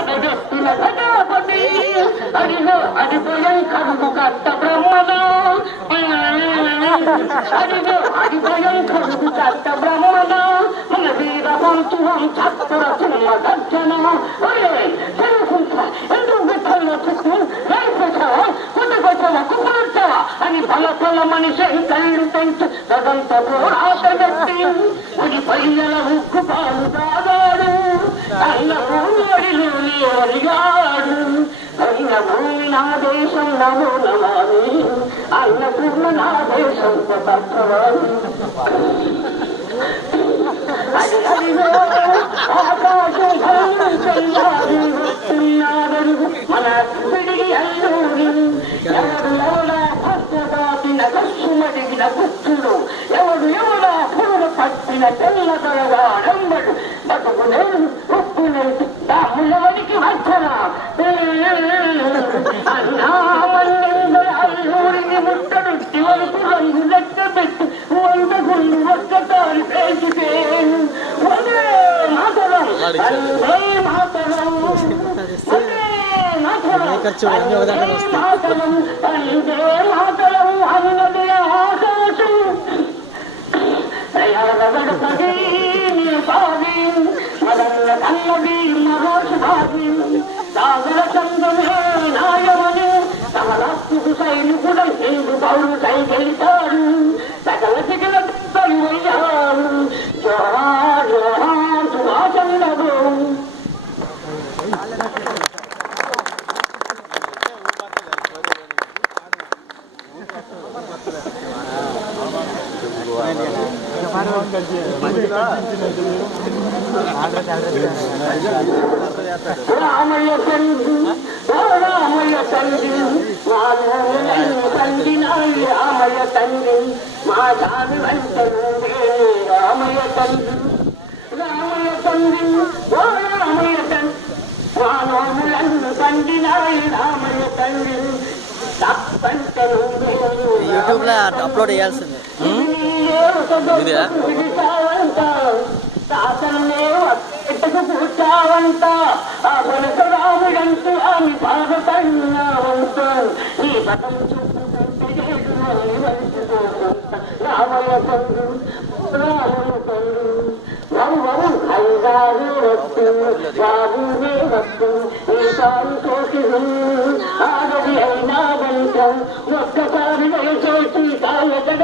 పదవెత్తిన గజాపతి అడిలో అడిపోయం కరుగు కట్ట బ్రహ్మను అడిలో అడిపోయం కరుగు కట్ట బ్రహ్మను మన వీరవంతువం చత్తుర సింహ గర్జన ఎందుకు విఠల్లో చుట్టూ రైపోతావా కుట్టుకొచ్చావా కుప్పులొచ్చావా అని బలపల మనిషి కళ్ళు పెంచు తదంత పోరాటమెత్తి అది పయ్యల ఉక్కు పాలు తాగాడు అన్న భూమిలోని అడిగాడు అన్న భూమి నా దేశం నమో నమామి అన్నపూర్ణ నా దేశం తత్వాలు అది అడిగో ఆకాశం చెయ్యాలి వస్తున్నాడు మన పిడిగి అల్లూరి ఎవడు ఎవడా భక్తదాపిన కష్టమడిగిన పుత్రుడు ఎవడు ఎవడా పురుడు పట్టిన తెల్లదొరగాడెంబడు బతుకు నేను ఉప్పు నేను ముళ్ళవనికి వచ్చన అన్నామన్నిందు అల్లూరిని ముట్టడు చివరకు రంగు లెక్క పెట్టి వంద గుండు ఒక్కసారి పేచుకేను వందే మాతరం వందే మాతరం వందే మాతరం మాతరం వందే మాతరం అన్నది ఆకాశం తయారబడతది పాది మదన్న కన్నది మహోషాది సాగర చంద్రుడే నాయమని తమలక్కు సైనికుడ హిందు పౌరు సైగెళ్తాడు సకల సిగల తల్లియారు జోహార్ జోహార్ సుభాషండదు రామయ్య తండ్రి రామయ్య తండ్రి తండ్రి నాయి రామయ్య తండ్రి మా దాని వంటే రామయ్య తండ్రి రామయ్య తండ్రి రామయ్య తండ్రి మా నోములను తండ్రి నాయి రామయ్య తండ్రి యూట్యూబ్ లో అప్లోడ్ చేయాల్సిందే కూర్చావంట ఆ పరశురాముడంటూ ఆమె బాధపడినావంట నీ పదం చూపుకుంటే రామయ్య తండ్రి రాముని తండ్రి వరు ఐదారు వస్తు బాబునే వస్తు ఈ సారి కోసి ఆగది అయినా వంట ఒక్క